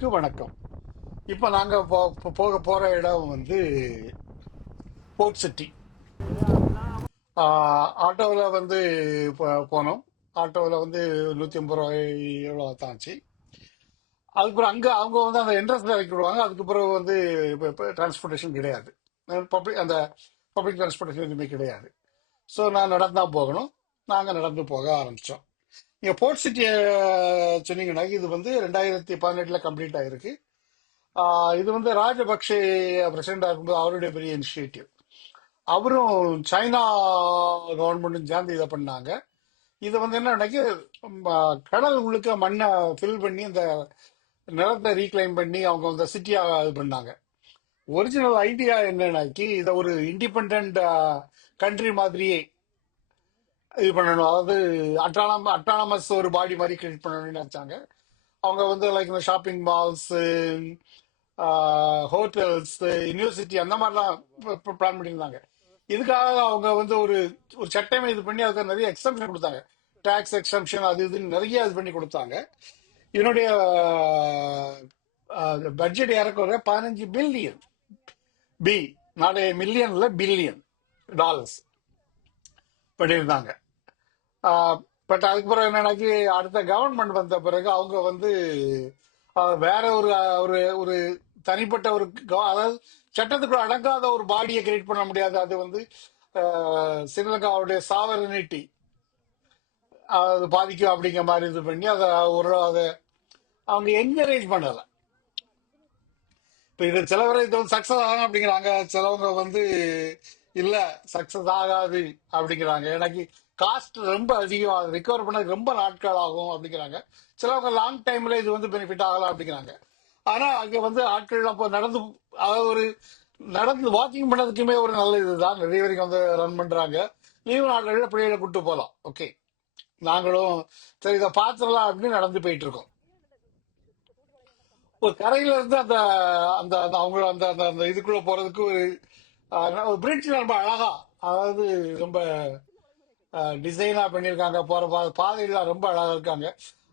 நேயர்களுக்கு வணக்கம். இப்போ நாங்கள் போக போகிற இடம் வந்து போர்ட் சிட்டி. ஆட்டோவில் வந்து போனோம். ஆட்டோவில் வந்து 150 ரூபாய் எவ்வளோ தான் ஆச்சு. அதுக்கப்புறம் அங்கே அவங்க வந்து அந்த என்ட்ரன்ஸில் இறக்கி விடுவாங்க. அதுக்கு பிறகு வந்து இப்போ டிரான்ஸ்போர்ட்டேஷன் கிடையாது. அந்த பப்ளிக் டிரான்ஸ்போர்ட்டேஷன் எதுவுமே கிடையாது. ஸோ நான் நடந்து தான் போகணும். நாங்கள் நடந்து போக ஆரம்பித்தோம். இங்கே போர்ட் சிட்டியை சொன்னீங்கன்னா இது வந்து 2018 கம்ப்ளீட் ஆகிருக்கு. இது வந்து ராஜபக்சே பிரசிடண்டா இருக்கும்போது அவருடைய பெரிய இனிஷியேட்டிவ். அவரும் சைனா கவர்மெண்ட்டும் சேர்ந்து இதை பண்ணாங்க. இது வந்து என்னன்னாக்கி கடல் முழுக்க மண்ணை ஃபில் பண்ணி இந்த நிலத்தை ரீக்ளைம் பண்ணி அவங்க அந்த சிட்டியா இது பண்ணாங்க. ஒரிஜினல் ஐடியா என்னன்னாக்கி இதை ஒரு இண்டிபெண்ட் கண்ட்ரி மாதிரியே இது பண்ணணும். அதாவது அட்டானமஸ் ஒரு பாடி மாதிரி கிரியேட் பண்ணணும்னு நினைச்சாங்க. அவங்க வந்து லைக் இந்த ஷாப்பிங் மால்ஸ், ஹோட்டல்ஸ், யூனிவர்சிட்டி அந்த மாதிரிலாம் பிளான் பண்ணியிருந்தாங்க. இதுக்காக அவங்க வந்து ஒரு ஒரு சட்டமே இது பண்ணி அதுக்கு நிறைய எக்ஸம்ஷன் கொடுத்தாங்க. டாக்ஸ் எக்ஸம்ஷன் அது இதுன்னு நிறைய இது பண்ணி கொடுத்தாங்க. இதனுடைய பட்ஜெட் ஏறக்குறைய 15 பில்லியன் நாளை மில்லியன்ல பில்லியன் டாலர்ஸ் பண்ணியிருந்தாங்க. பட் அதுக்கு பிறகு என்னன்னாக்கி அடுத்த கவர்மெண்ட் வந்த பிறகு அவங்க வந்து வேற ஒரு ஒரு ஒரு தனிப்பட்ட ஒரு அதாவது சட்டத்துக்குள்ள அடங்காத ஒரு பாடியை கிரியேட் பண்ண முடியாது. அது வந்து ஸ்ரீலங்காவுடைய சாவரனிட்டி அது பாதிக்கும் அப்படிங்கிற மாதிரி இது பண்ணி அதை அவங்க என்கரேஜ் பண்ணல. இப்ப இது சிலவரை இது வந்து சக்சஸ் ஆகும் அப்படிங்கிறாங்க, சிலவங்க வந்து இல்ல சக்சஸ் ஆகாது அப்படிங்கிறாங்க. எனக்கு காஸ்ட் ரொம்ப அதிகம், ரிகவர் பண்ணதுக்கு ரொம்ப நாட்கள் ஆகும் அப்படிங்கிறாங்க. சிலவங்க லாங் டைம்ல இது வந்து பெனிஃபிட் ஆகலாம் அப்படிங்கிறாங்க. ஆனா அங்க வந்து ஆட்கள் அப்போ நடந்து, அதாவது ஒரு நடந்து வாக்கிங் பண்ணதுக்குமே ஒரு நல்ல இதுதான். நிறைய வரைக்கும் வந்து ரன் பண்றாங்க. லீவு நாட்களில் பிள்ளைகளை கூட்டு போகலாம். ஓகே, நாங்களும் சரி இதை பார்த்துடலாம் அப்படின்னு நடந்து போயிட்டு இருக்கோம். ஒரு கரையில இருந்து அந்த அந்த அவங்க அந்த அந்த இதுக்குள்ள போறதுக்கு ஒரு பிரிட்ஜ் ரொம்ப அழகா, அதாவது ரொம்ப டிசைனா பண்ணியிருக்காங்க. போற பாதைகள்லாம் ரொம்ப அழகா இருக்காங்க.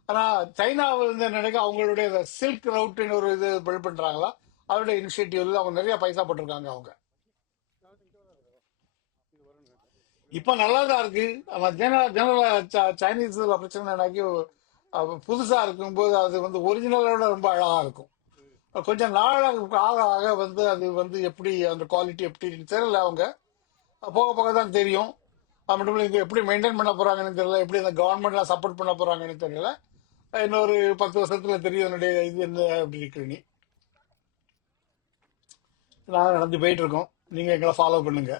ஆனா சைனாவில் இருந்து நினைக்க அவங்களுடைய சில்க் ரவுட்னு ஒரு இது பில்ட் பண்றாங்களா, அவருடைய இனிஷியேட்டிவ் அவங்க நிறைய பைசா போட்டிருக்காங்க. அவங்க இப்ப நல்லா தான் இருக்கு. சைனீஸ் பிரச்சனை நினைக்கி புதுசா இருக்கும்போது அது வந்து ஒரிஜினலோட ரொம்ப அழகா இருக்கும். கொஞ்சம் நாளாக ஆக ஆக வந்து அது வந்து எப்படி அந்த குவாலிட்டி எப்படின்னு தெரியல. அவங்க போக போக தான் தெரியும். அது மட்டும் இல்லை, எப்படி மெயின்டைன் பண்ண போறாங்கன்னு தெரியல, எப்படி அந்த கவர்மெண்ட்லாம் சப்போர்ட் பண்ண போறாங்கன்னு தெரியல. இன்னொரு 10 வருஷத்துல தெரியும் என்னுடைய இது என்ன அப்படி இருக்குன்னு. நாங்கள் நடந்து போயிட்டு இருக்கோம். நீங்க எங்களை ஃபாலோ பண்ணுங்க.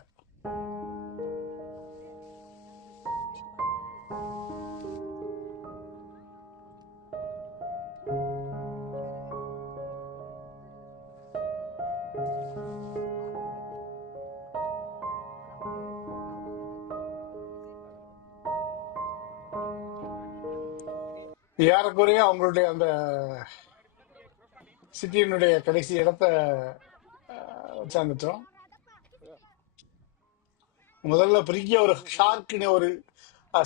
ஏறக்குறைய அவங்களுடைய அந்த சிட்டியினுடைய கடைசி இடத்த சேர்ந்துட்டோம். முதல்ல பெரிய ஒரு ஷார்க்குன்னு ஒரு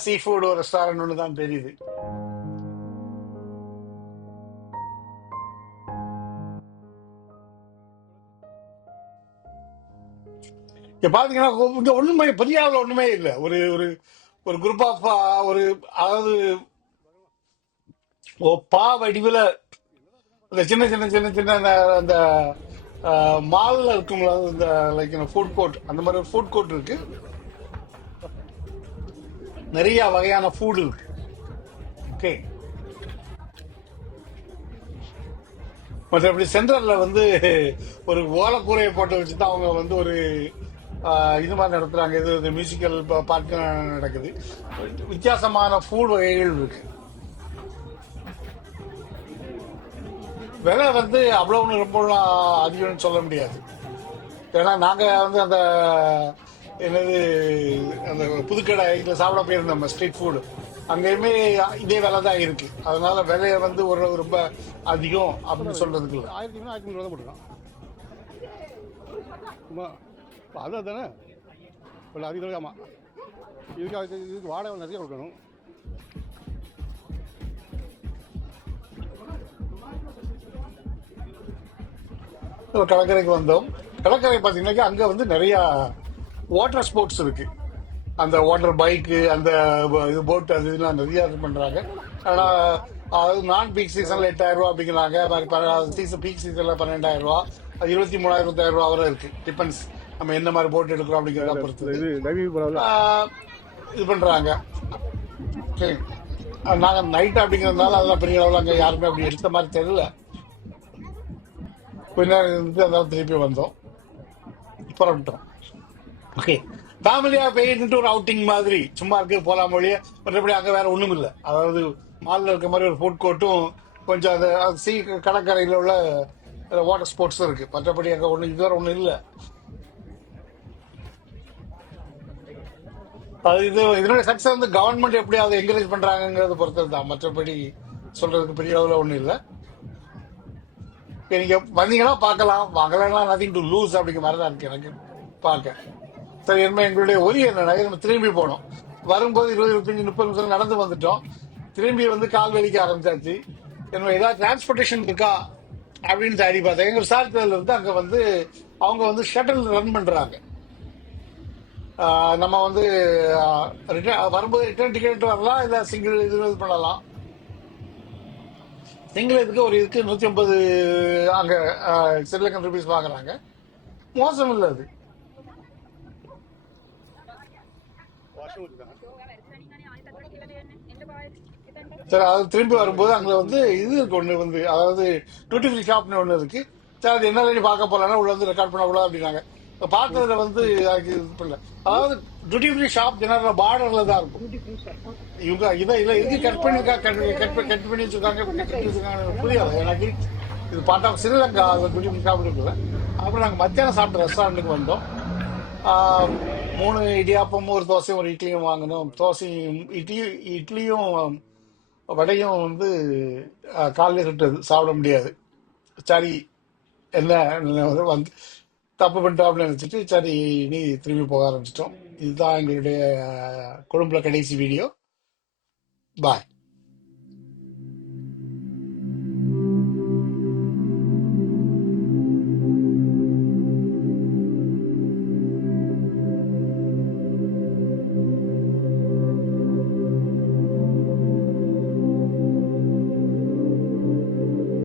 சீ ஃபுட் ஒரு ரெஸ்டாரண்ட் ஒன்று தான் தெரியுது. இங்க பாத்தீங்கன்னா இங்க ஒண்ணுமே பெரிய அளவுல ஒண்ணுமே இல்லை. ஒரு ஒரு ஒரு குரூப் ஆஃப் ஒரு, அதாவது பா வடிவில் அந்த சின்ன சின்ன சின்ன சின்ன அந்த மால்ல இருக்குங்களா, இந்த லைக் ஃபுட் கோர்ட், அந்த மாதிரி ஒரு ஃபுட் கோர்ட் இருக்கு. நிறைய வகையான ஃபுட் இருக்கு. ஓகே, மற்றபடி சென்ட்ரல்ல வந்து ஒரு ஓலக்கூரையை போட்டு வச்சுதான் அவங்க வந்து ஒரு இது மாதிரி நடத்துறாங்க. இது மியூசிக்கல் பார்க்க நடக்குது. வித்தியாசமான ஃபுட் வகைகள் இருக்கு. விலை வந்து அவ்வளவு ரொம்ப அதிகம்னு சொல்ல முடியாது. ஏன்னா நாங்க வந்து அந்த என்னது அந்த புதுக்கடை இதில் சாப்பிட போயிருந்தோம், ஸ்ட்ரீட் ஃபுட், அங்கேயுமே இதே விலை தான் இருக்கு. அதனால விலையை வந்து ஓரளவு ரொம்ப அதிகம் அப்படின்னு சொல்றதுக்கு இல்லை. 1500 தான் போட்டுருக்கான். அதான் தானே இப்போ அதிகம். ஆமாம், இதுக்கு வாடகை நிறைய கொடுக்கணும். கடற்கரைக்கு வந்தோம். கடற்கரை பார்த்தீங்கன்னாக்கா அங்கே வந்து நிறைய வாட்டர் ஸ்போர்ட்ஸ் இருக்கு. அந்த வாட்டர் பைக்கு, அந்த இது போட், அது இதெல்லாம் நிறைய இது பண்றாங்க. ஆனா அது நான் பீக் சீசன்ல 8,000 ரூபா அப்படிங்கிறாங்க. சீசன் பீக் சீசன்ல 12,000 ரூபா, அது 23,000 23,000 வரை இருக்கு. டிபெண்ட்ஸ் நம்ம எந்த மாதிரி போட் எடுக்கிறோம் அப்படிங்கிறத பொறுத்தது. இது டைவிங் போகல. இது பண்றாங்க. சரி, நாங்க நைட் அப்படிங்கிறதுனால அதெல்லாம் பெரிய அளவில் அங்கே யாருமே அப்படி எடுத்த மாதிரி தெரியல. பின்னாடி இருந்து அதான் திருப்பி வந்தோம், புறப்பட்டோம். ஓகே, ஃபேமிலியா போயிட்டு ஒரு அவுட்டிங் மாதிரி சும்மா இருக்கு போலாம் மொழியே. மற்றபடி அங்கே வேற ஒண்ணும் இல்லை. அதாவது மாலில் இருக்க மாதிரி ஒரு ஃபுட் கோர்ட்டும் கொஞ்சம் அது சீ கடற்கரையில் உள்ள வாட்டர் ஸ்போர்ட்ஸும் இருக்கு. மற்றபடி அங்கே ஒன்றும் இதுவரை ஒன்றும் இல்லை. அது இதனுடைய சக்சஸ் வந்து கவர்மெண்ட் எப்படி அதை என்கரேஜ் பண்றாங்கிறத பொறுத்தது தான். மற்றபடி சொல்றதுக்கு பெரிய அளவில் ஒன்றும் இல்லை. நீங்க வந்தீங்கன்னா பார்க்கலாம், வாங்கலாம், நதிங் டு லூஸ் அப்படிங்கிற மாதிரி தான் இருக்கு எனக்கு பார்க்க. சரி, என்ன எங்களுடைய ஒலி என்னன்னா, நம்ம திரும்பி போனோம். வரும்போது 20, 25, 30 நிமிஷம் நடந்து வந்துட்டோம். திரும்பி வந்து கால் வலிக்க ஆரம்பிச்சாச்சு. என்ன ஏதாவது டிரான்ஸ்போர்டேஷன் இருக்கா அப்படின்னு தேடி பார்த்தேன். எங்க விசாரித்ததுல இருந்து அங்க வந்து அவங்க வந்து ஷட்டில் ரன் பண்றாங்க. நம்ம வந்து வரும்போது ரிட்டர்ன் டிக்கெட் வரலாம், இல்ல சிங்கிள் இது பண்ணலாம். சிங்கிள் இதுக்கு ஒரு இதுக்கு 150 அங்க ஸ்ரீலங்கன் ருபீஸ் வாங்குறாங்க. மோசம் இல்லை அது. சரி, அது திரும்பி வரும்போது அங்க வந்து இது இருக்கு ஒண்ணு வந்து, அதாவது டியூட்டி ஃப்ரீ ஷாப்னு ஒண்ணு இருக்கு. சரி, அது என்ன நீ பார்க்க போலாம், உள்ள வந்து ரெக்கார்ட் பண்ண கூடாது அப்படின்னாங்க. பார்த்ததுல வந்து அதுக்கு இது பண்ணல. அதாவது டியூட்டி ஃப்ரீ ஷாப் ஜெனரல் பார்டர்ல தான் இருக்கும். இவங்க இதை இல்ல இதுக்கு கட் பண்ணி வச்சிருக்காங்க, கட்டி வச்சிருக்காங்க, புரியாது எனக்கு. இது பார்த்தா ஸ்ரீலங்கா டியூட்டி ஃப்ரீ ஷாப் இருக்குல்ல. அப்புறம் நாங்கள் மத்தியானம் சாப்பிட்ட ரெஸ்டாரண்ட்டுக்கு வந்தோம். 3 இடியாப்பமும் ஒரு தோசையும் ஒரு இட்லியும் வாங்கினோம். தோசையும் இட்லியும் வடையும் வந்து காலையில் சுட்டது, சாப்பிட முடியாது. சரி, என்ன வந்து தப்பு பண்ணிட்டோம் அப்படின்னு நினைச்சிட்டு சரி நீ திரும்பி போக ஆரம்பிச்சிட்டோம். இதுதான் எங்களுடைய கொழும்புல கடைசி வீடியோ. பாய்.